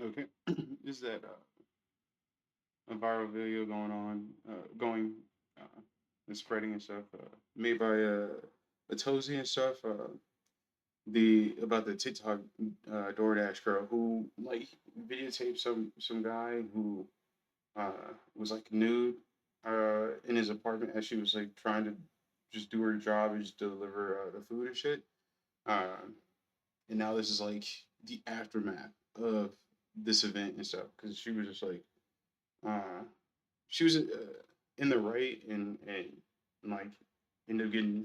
Okay, is that a viral video going on, going and spreading and stuff, made by atozy and stuff. The about the TikTok DoorDash girl who like videotaped some guy who was like nude in his apartment as she was like trying to just do her job and just deliver the food and shit. Um, and now this is like the aftermath of this event and stuff because she was just like uh, she was in the right and like ended up getting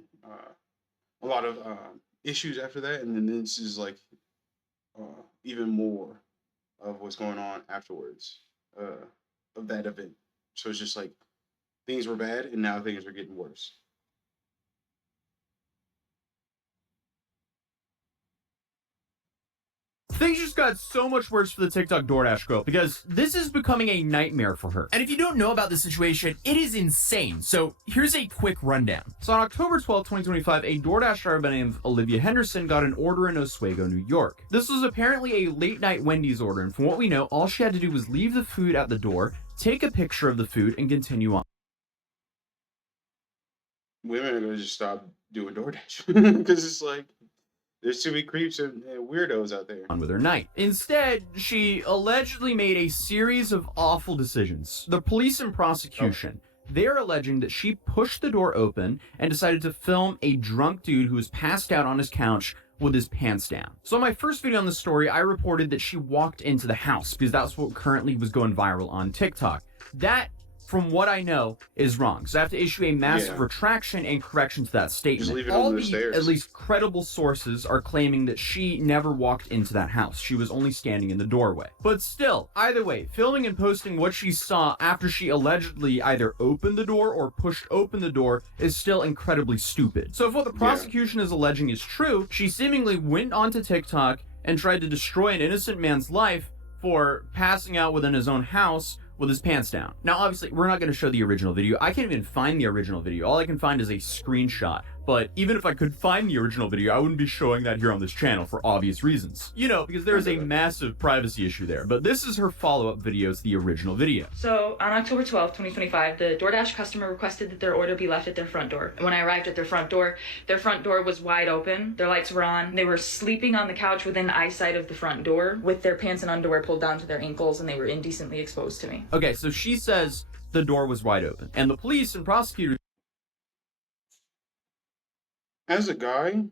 a lot of issues after that, and then this is like even more of what's going on afterwards of that event. So it's just like things were bad, and now things are getting worse. Things just got so much worse for the TikTok DoorDash girl because this is becoming a nightmare for her. And if you don't know about the situation, it is insane. So here's a quick rundown. So on October 12th, 2025, a DoorDash driver by the name of Olivia Henderson got an order in Oswego, New York. This was apparently a late night Wendy's order, and from what we know, all she had to do was leave the food at the door, take a picture of the food, and continue on. Women are gonna just stop doing DoorDash because it's like there's too many creeps and weirdos out there. On with her night. Instead, she allegedly made a series of awful decisions. The police and prosecution, they're alleging that she pushed the door open and decided to film a drunk dude who was passed out on his couch with his pants down. So in my first video on this story, I reported that she walked into the house because that's what currently was going viral on TikTok. That, from what I know, is wrong. So I have to issue a massive retraction and correction to that statement. Just leave it All under the the, stairs. at least credible sources are claiming that she never walked into that house. She was only standing in the doorway. But still, either way, filming and posting what she saw after she allegedly either opened the door or pushed open the door is still incredibly stupid. So if what the prosecution is alleging is true, she seemingly went onto TikTok and tried to destroy an innocent man's life for passing out within his own house with his pants down. Now, obviously, we're not going to show the original video. I can't even find the original video. All I can find is a screenshot. But even if I could find the original video, I wouldn't be showing that here on this channel for obvious reasons. You know, because there is a massive privacy issue there. But this is her follow-up video. It's the original video. So on October 12th, 2025, the DoorDash customer requested that their order be left at their front door. And when I arrived at their front door was wide open. Their lights were on. They were sleeping on the couch within eyesight of the front door with their pants and underwear pulled down to their ankles, and they were indecently exposed to me. Okay, so she says the door was wide open. And the police and prosecutors... As a guy,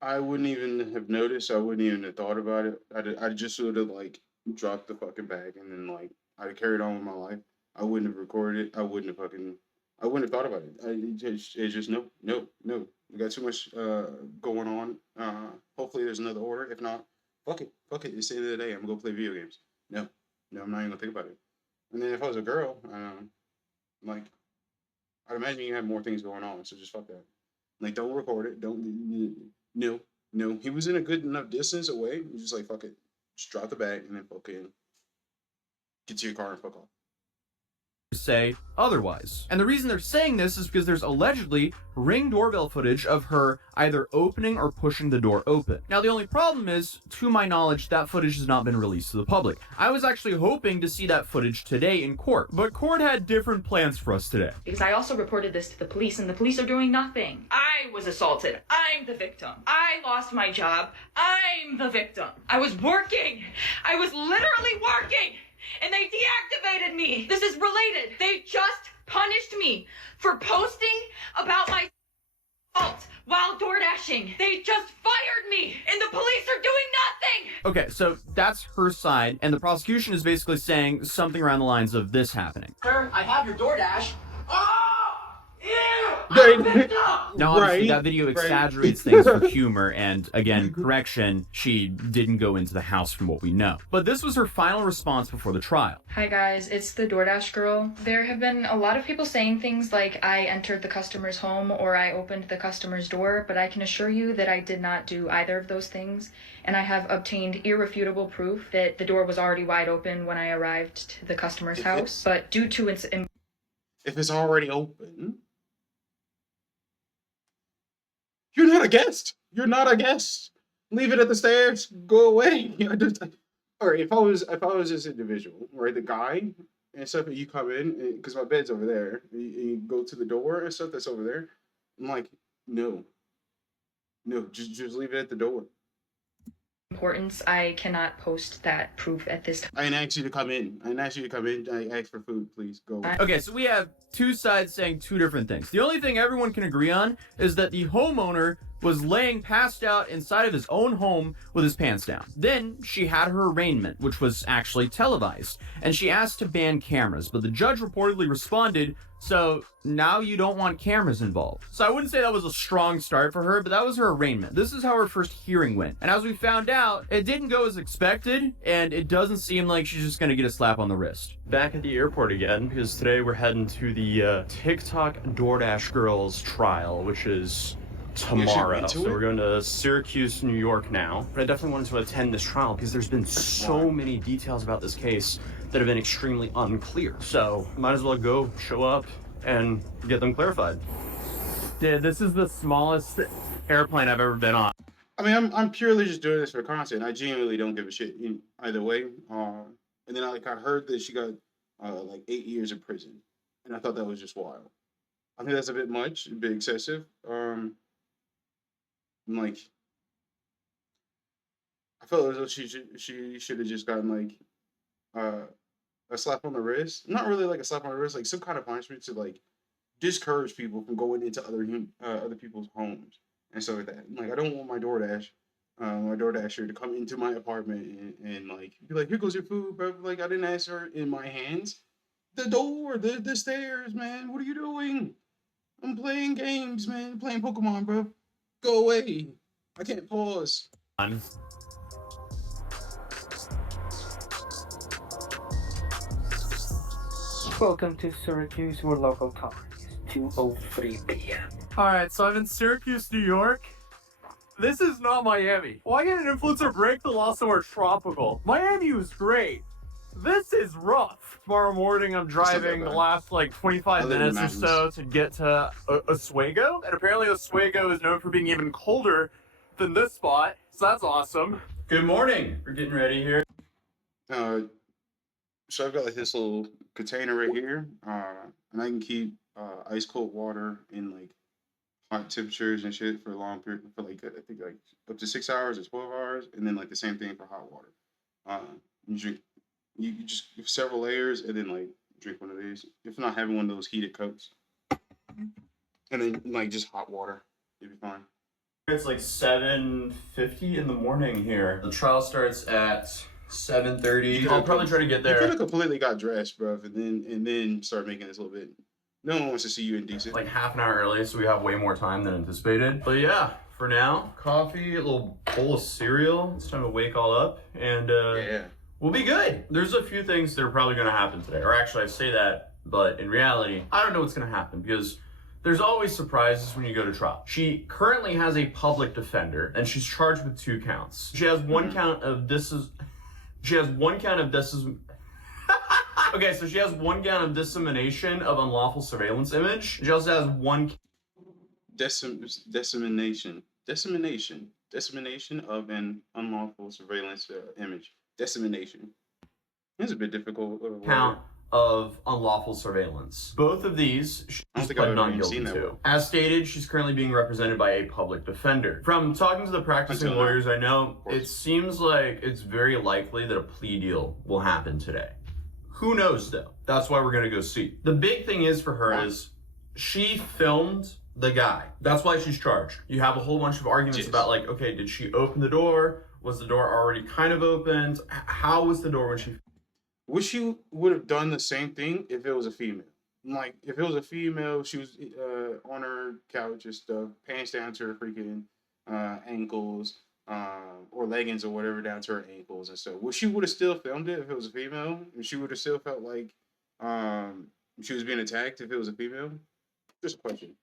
I wouldn't even have noticed. I wouldn't even have thought about it. I just would have like dropped the fucking bag and then like I'd have carried on with my life. I wouldn't have recorded it. I wouldn't have thought about it. It's just no, no, no. We got too much going on. Hopefully there's another order. If not, fuck it, fuck it. It's the end of the day. I'm gonna go play video games. No, no, I'm not even gonna think about it. And then if I was a girl, like I'd imagine you have more things going on. So just fuck that. Like, don't record it. No, no. He was in a good enough distance away. He's just like, fuck it. Just drop the bag and then fucking get to your car and fuck off. say otherwise. And the reason they're saying this is because there's allegedly Ring doorbell footage of her either opening or pushing the door open. Now, the only problem is, to my knowledge, that footage has not been released to the public. I was actually hoping to see that footage today in court, but court had different plans for us today. Because I also reported this to the police, and the police are doing nothing. I was assaulted. I'm the victim. I lost my job. I'm the victim. I was working. I was literally working. And they deactivated me. This is related. They just punished me for posting about my fault while door dashing. They just fired me, and the police are doing nothing. Okay, so that's her side, and the prosecution is basically saying something around the lines of this happening. Sir, I have your DoorDash. Oh! Now, obviously, that video exaggerates things for humor, and again, correction, she didn't go into the house from what we know. But this was her final response before the trial. Hi guys, it's the DoorDash girl. There have been a lot of people saying things like I entered the customer's home or I opened the customer's door, but I can assure you that I did not do either of those things, and I have obtained irrefutable proof that the door was already wide open when I arrived to the customer's house, but due to its... If it's already open... You're not a guest. You're not a guest. Leave it at the stairs. Go away. All right, if I was this individual, right, the guy and stuff, and you come in because my bed's over there, and you go to the door and stuff that's over there. I'm like, no, no, just leave it at the door. Importance, I cannot post that proof at this time. I didn't ask you to come in. I didn't ask you to come in. I asked for food. Please go away. Okay, so we have two sides saying two different things. The only thing everyone can agree on is that the homeowner was laying passed out inside of his own home with his pants down. Then she had her arraignment, which was actually televised, and she asked to ban cameras, but the judge reportedly responded, so now you don't want cameras involved. So I wouldn't say that was a strong start for her, but that was her arraignment. This is how her first hearing went. And as we found out, it didn't go as expected, and it doesn't seem like she's just gonna get a slap on the wrist. Back at the airport again, because today we're heading to the TikTok DoorDash girls trial, which is tomorrow. So we're going to Syracuse, New York now. But I definitely wanted to attend this trial because there's been so many details about this case that have been extremely unclear. So might as well go, show up, and get them clarified. Dude, this is the smallest airplane I've ever been on. I mean, I'm purely just doing this for content. I genuinely don't give a shit either way. And then I heard that she got like 8 years in prison, and I thought that was just wild. I think that's a bit much, a bit excessive. Like, I felt as though she should have just gotten like a slap on the wrist. Not really like a slap on the wrist, like some kind of punishment to like discourage people from going into other people's homes and stuff like that. Like, I don't want my DoorDasher to come into my apartment and like be like, here goes your food, bro. Like, I didn't ask her in my hands. The door, the stairs, man. What are you doing? I'm playing games, man. Playing Pokemon, bro. Go away. I can't pause. Welcome to Syracuse, where local time is 2:03 p.m. Alright, so I'm in Syracuse, New York. This is not Miami. Why can't an influencer break the law somewhere tropical? Miami was great. This is rough. Tomorrow morning, I'm driving the last like 25 minutes or so to get to Oswego. And apparently Oswego is known for being even colder than this spot. So that's awesome. Good morning. We're getting ready here. So I've got like this little container right here, and I can keep ice cold water in like hot temperatures and shit for a long period, for like I think like up to 6 hours or 12 hours, and then like the same thing for hot water. You drink, you just several layers, and then like drink one of these. If not having one of those heated cups, and then like just hot water, you'll be fine. It's like 7:50 in the morning here. The trial starts at 7:30. I'll probably try to get You there could have completely got dressed, bruv, and then start making this a little bit. No one wants to see you indecent. like half an hour early, so we have way more time than anticipated. But yeah, for now, coffee, a little bowl of cereal. It's time to wake all up, and Yeah. we'll be good. There's a few things that are probably going to happen today. Or actually, I say that, but in reality, I don't know what's going to happen because there's always surprises when you go to trial. She currently has a public defender, and she's charged with 2 counts. She has one count of Okay, so she has one count of dissemination of unlawful surveillance image. She also has one Dissemination of an unlawful surveillance image. Dissemination. It's a bit difficult. count of unlawful surveillance. Both of these she's I don't think I've pled ever not even guilty seen that to. one. As stated, she's currently being represented by a public defender. From talking to the practicing Until now, lawyers I know, of course. it seems like it's very likely that a plea deal will happen today. Who knows though? That's why we're gonna go see. The big thing is for her is she filmed the guy. That's why she's charged. You have a whole bunch of arguments Yes. about like, okay, did she open the door? Was the door already kind of opened? How was the door when she... Wish you would have done the same thing if it was a female. Like, if it was a female, she was on her couch and stuff, pants down to her freaking ankles, or leggings or whatever down to her ankles and stuff. Well, she would have still filmed it if it was a female, and she would have still felt like she was being attacked if it was a female. Just a question.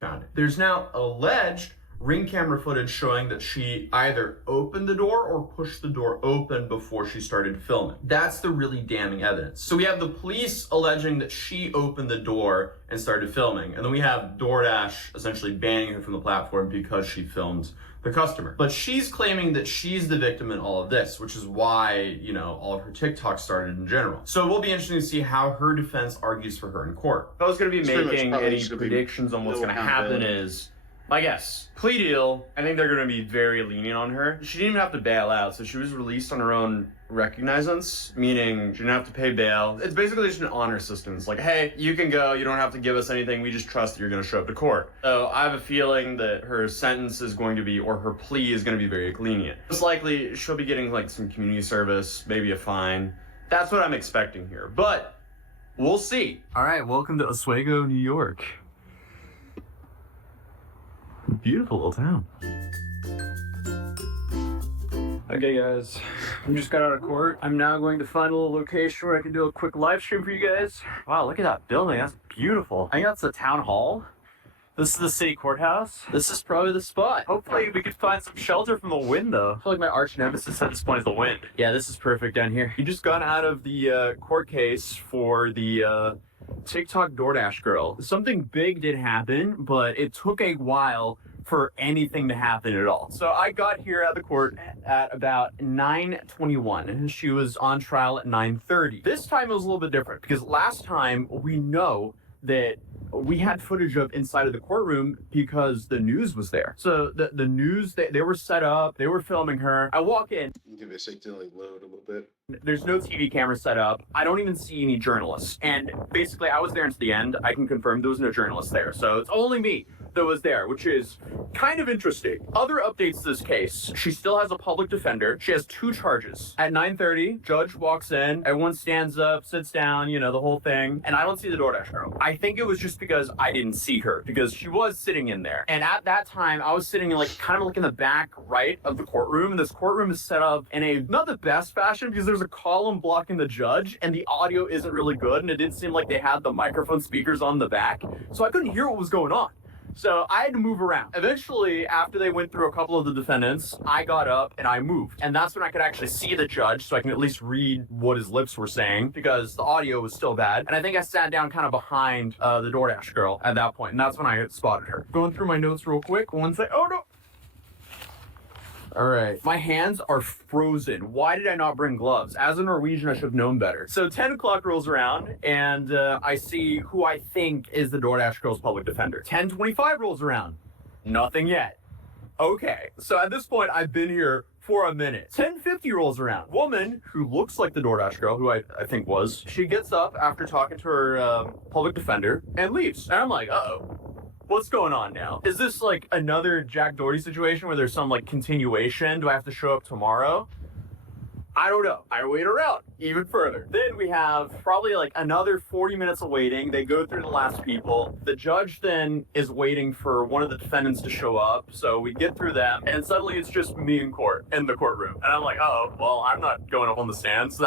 found it. There's now alleged ring camera footage showing that she either opened the door or pushed the door open before she started filming. That's the really damning evidence. So we have the police alleging that she opened the door and started filming, and then we have DoorDash essentially banning her from the platform because she filmed the customer. But she's claiming that she's the victim in all of this, which is why, all of her TikToks started in general. So it will be interesting to see how her defense argues for her in court. If I was going to be making any predictions on what's going to happen is, my guess, plea deal, I think they're going to be very lenient on her. She didn't even have to bail out, so she was released on her own recognizance, meaning she didn't have to pay bail. It's basically just an honor system. It's like, hey, you can go, you don't have to give us anything, we just trust that you're going to show up to court. So I have a feeling that her sentence is going to be, or her plea is going to be very lenient. Most likely, she'll be getting like some community service, maybe a fine. That's what I'm expecting here, but we'll see. All right, welcome to Oswego, New York. Beautiful little town. Okay guys, I just got out of court. I'm now going to find a little location where I can do a quick live stream for you guys. Wow, look at that building, that's beautiful. I think that's the town hall. This is the city courthouse. This is probably the spot. Hopefully we could find some shelter from the wind though. I feel like my arch nemesis at this point is the wind. Yeah, this is perfect down here. You just got out of the court case for the TikTok DoorDash girl. Something big did happen, but it took a while for anything to happen at all. So I got here at the court at about 9:21 and she was on trial at 9:30. This time it was a little bit different because last time we know that we had footage of inside of the courtroom because the news was there. So the news, they were set up, they were filming her. I walk in. Give it a sec to like load a little bit. There's no TV camera set up. I don't even see any journalists. And basically I was there until the end. I can confirm there was no journalists there. So it's only me that was there, which is kind of interesting. Other updates to this case. She still has a public defender. She has 2 charges. At 9:30, judge walks in, everyone stands up, sits down, the whole thing, and I don't see the DoorDash girl. I think it was just because I didn't see her, because she was sitting in there. And at that time, I was sitting in kind of in the back right of the courtroom, and this courtroom is set up in a, not the best fashion, because there's a column blocking the judge, and the audio isn't really good, and it didn't seem like they had the microphone speakers on the back, so I couldn't hear what was going on. So I had to move around. Eventually, after they went through a couple of the defendants, I got up and I moved. And that's when I could actually see the judge, so I can at least read what his lips were saying, because the audio was still bad. And I think I sat down kind of behind the DoorDash girl at that point, and that's when I spotted her. Going through my notes real quick, one second. Oh no! All right, my hands are frozen. Why did I not bring gloves? As a Norwegian, I should have known better. So 10 o'clock rolls around, and I see who I think is the DoorDash girl's public defender. 10:25 rolls around. Nothing yet. Okay, so at this point, I've been here for a minute. 10:50 rolls around. Woman who looks like the DoorDash girl, who I think was, she gets up after talking to her public defender and leaves. And I'm like, uh-oh. What's going on now? Is this like another Jack Doherty situation where there's some continuation? Do I have to show up tomorrow? I don't know. I wait around even further. Then we have probably another 40 minutes of waiting. They go through the last people. The judge then is waiting for one of the defendants to show up. So we get through them, and suddenly it's just me in court, in the courtroom. And I'm like, oh, well, I'm not going up on the stand, so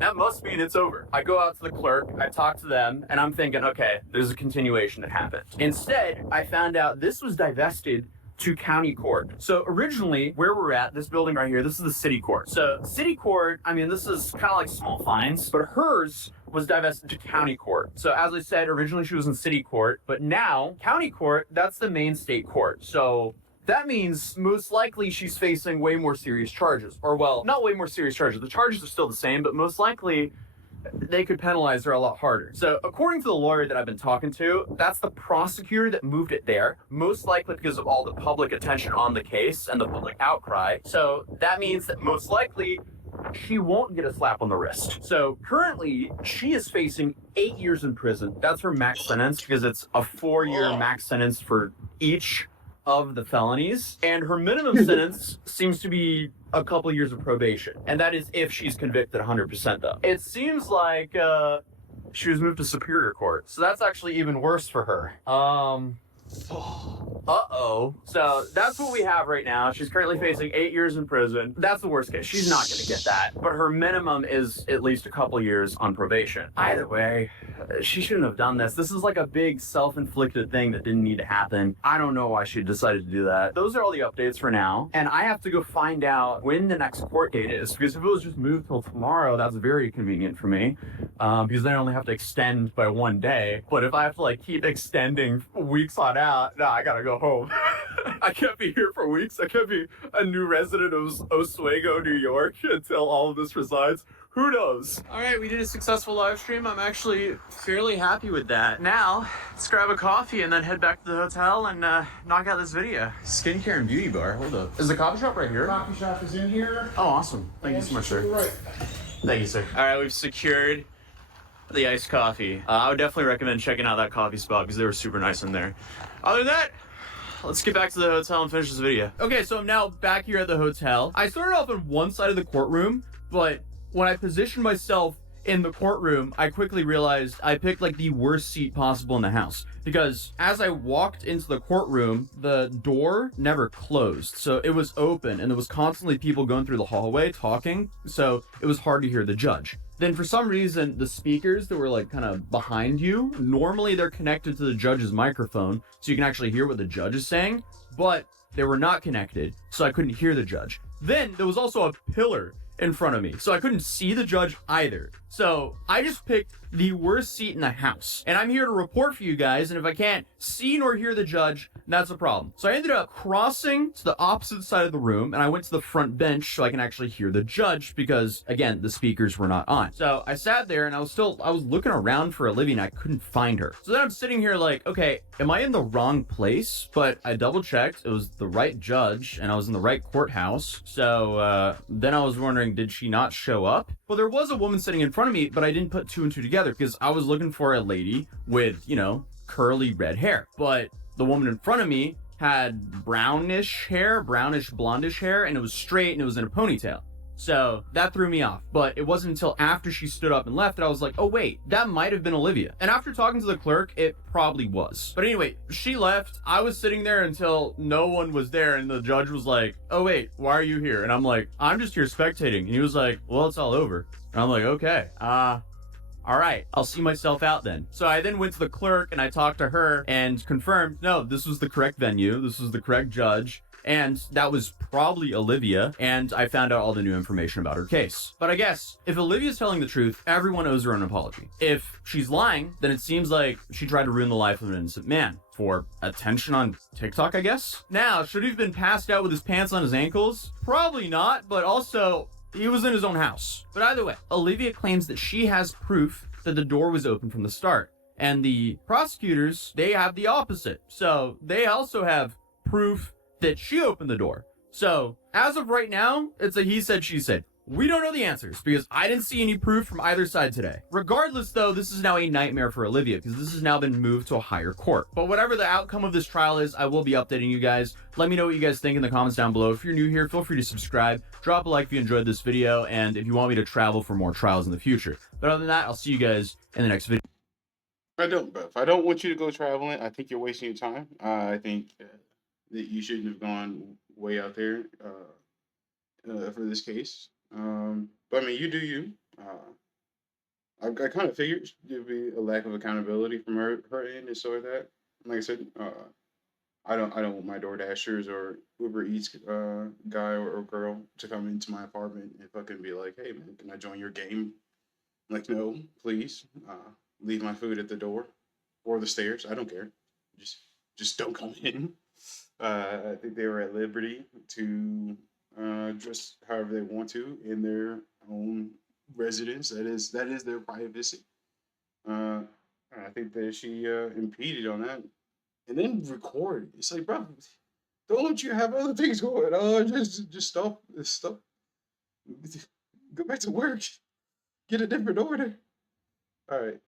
that must mean it's over. I go out to the clerk, I talk to them, and I'm thinking, okay, there's a continuation that happened. Instead, I found out this was divested to county court. So originally, where we're at, this building right here, this is the city court. So city court, this is kind of like small fines, but hers was divested to county court. So as I said, originally she was in city court, but now county court, that's the main state court. So that means most likely she's facing way more serious charges. Or well, not way more serious charges. The charges are still the same, but most likely they could penalize her a lot harder. So according to the lawyer that I've been talking to, that's the prosecutor that moved it there, most likely because of all the public attention on the case and the public outcry. So that means that most likely she won't get a slap on the wrist. So currently she is facing 8 years in prison. That's her max sentence, because it's a 4-year max sentence for each of the felonies, and her minimum sentence seems to be a couple years of probation, and that is if she's convicted 100% though. It seems like she was moved to Superior Court, so that's actually even worse for her. Uh-oh. So that's what we have right now. She's currently facing 8 years in prison. That's the worst case. She's not going to get that. But her minimum is at least a couple years on probation. Either way, she shouldn't have done this. This is like a big self-inflicted thing that didn't need to happen. I don't know why she decided to do that. Those are all the updates for now. And I have to go find out when the next court date is, because if it was just moved till tomorrow, that's very convenient for me. Because then I only have to extend by 1 day. But if I have to like keep extending weeks on out, nah, I gotta go home. I can't be here for weeks. I can't be a new resident of Oswego, New York until all of this resides. Who knows? All right, we did a successful live stream. I'm actually fairly happy with that. Now, let's grab a coffee and then head back to the hotel and knock out this video. Skincare and beauty bar. Hold up. Is the coffee shop right here? Coffee shop is in here. Oh, awesome. Thank you so much, sir. Right. Thank you, sir. All right, we've secured the iced coffee. I would definitely recommend checking out that coffee spot because they were super nice in there. Other than that, let's get back to the hotel and finish this video. Okay, so I'm now back here at the hotel. I started off on one side of the courtroom, but when I positioned myself in the courtroom, I quickly realized I picked like the worst seat possible in the house. Because as I walked into the courtroom, the door never closed. So it was open and there was constantly people going through the hallway talking. So it was hard to hear the judge. Then for some reason, the speakers that were like kind of behind you, normally they're connected to the judge's microphone so you can actually hear what the judge is saying, but they were not connected, so I couldn't hear the judge. Then there was also a pillar in front of me, so I couldn't see the judge either. So I just picked the worst seat in the house, and I'm here to report for you guys, and if I can't see nor hear the judge, that's a problem. So I ended up crossing to the opposite side of the room, and I went to the front bench so I can actually hear the judge because, again, the speakers were not on. So I sat there and I was looking around for Olivia and I couldn't find her. So then I'm sitting here like, okay, am I in the wrong place? But I double checked, it was the right judge and I was in the right courthouse. So then I was wondering, did she not show up? Well, there was a woman sitting in front of me, but I didn't put 2 and 2 together because I was looking for a lady with, you know, curly red hair. But the woman in front of me had brownish blondish hair, and it was straight and it was in a ponytail. So that threw me off. But it wasn't until after she stood up and left that I was like, oh wait, that might have been Olivia. And after talking to the clerk, it probably was. But anyway, she left. I was sitting there until no one was there, and the judge was like, oh wait, why are you here? And I'm like, I'm just here spectating. And he was like, well, it's all over. And I'm like, okay, all right, I'll see myself out then. So I then went to the clerk and I talked to her and confirmed, no, this was the correct venue. This was the correct judge. And that was probably Olivia. And I found out all the new information about her case. But I guess if Olivia's telling the truth, everyone owes her an apology. If she's lying, then it seems like she tried to ruin the life of an innocent man for attention on TikTok, I guess. Now, should he have been passed out with his pants on his ankles? Probably not, but also he was in his own house. But either way, Olivia claims that she has proof that the door was open from the start. And the prosecutors, they have the opposite. So they also have proof that she opened the door. So as of right now, it's a he said, she said. We don't know the answers because I didn't see any proof from either side today. Regardless though, this is now a nightmare for Olivia because this has now been moved to a higher court. But whatever the outcome of this trial is, I will be updating you guys. Let me know what you guys think in the comments down below. If you're new here, feel free to subscribe, drop a like if you enjoyed this video, and if you want me to travel for more trials in the future. But other than that, I'll see you guys in the next video. I don't, bro. If I don't want you to go traveling, I think you're wasting your time. I think that you shouldn't have gone way out there for this case. But I mean, you do you. I kind of figured there'd be a lack of accountability from her end and so like that. Like I said, I don't want my DoorDashers or Uber Eats guy or girl to come into my apartment and fucking be like, hey man, can I join your game? I'm like, no, please. Leave my food at the door or the stairs. I don't care. Just don't come in. I think they were at liberty to dress however they want to in their own residence. That is their privacy. I think that she impeded on that, and then record. It's like, bro, don't you have other things going on? Just stop. Go back to work. Get a different order. All right.